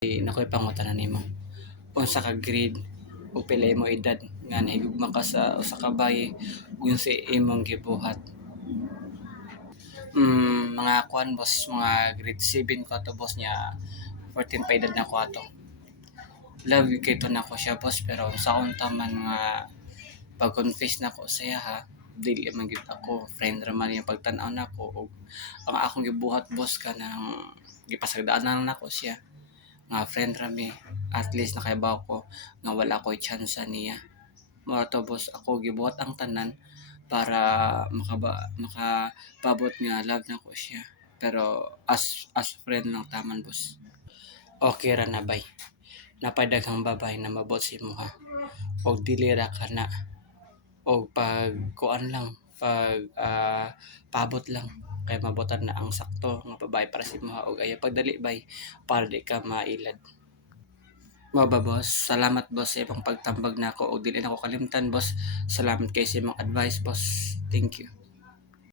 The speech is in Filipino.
Nakoy pangutanan nimo. Unsa ka grade o pila imong edad nga nahigugma ka sa usa ka bayi ug sa imong gibuhat? Mga kuan boss, mga grade 7 ko ato boss niya 14 pa edad na ko ato. Love you kay to na ko siya boss pero sa unta man nga pag-confess na ko sa iya ha, dili man gyud ako friend ra man yung pagtan-aw nako ug ang akong gibuhat boss kanang gipasagdaanan nako siya nga friend ra mi, at least nakahibaw ko nga wala ko'y tsansa niya. Mao to boss, ako gibuhat ang tanan para makapabot nga love na ko siya. Pero as friend lang taman boss. Okay ra na bay. Napay daghang babae na mabot sa imo ha. Og dili ra kana. Og pag kuan lang, paabot lang kay mabutan na ang sakto nga babae para sa imo ha. Og ayaw pagdali bay para di ka mailad. Mao ba boss? Salamat boss sa imong pagtambag nako og dili nako kalimtan boss. Salamat kay sa imong advice boss. Thank you.